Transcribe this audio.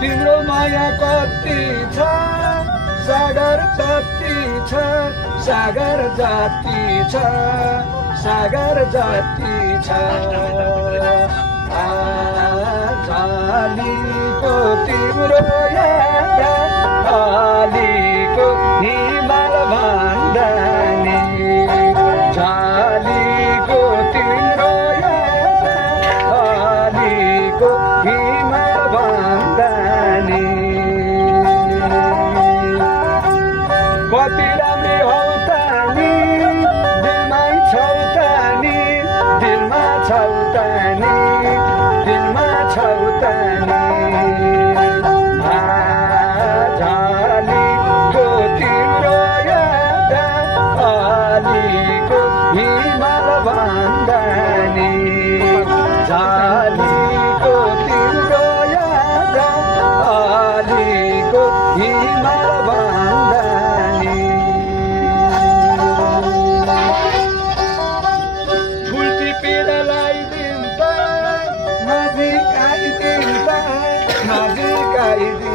तिम्रो माया कति छ सागर जति छ सागर जति छ सागर जति छ झालीको तिम्रो याद झालीको हिमाल भन्दा नि झालीको तिम्रो याद झालीको हिमाल भन्दा नि कति राम्री हौ त नि दिलमै छौ त नि दिलमा छौ त नि दिलमा छौ त नि झालीको तिम्रो याद झालीको हिमाल भन्दा नि झालीको तिम्रो याद झालीको हिमाल भन्दा नि फुल टिपेर लगाइदिउँ त नजिक आइदिउँ त नजिक आइदिउँ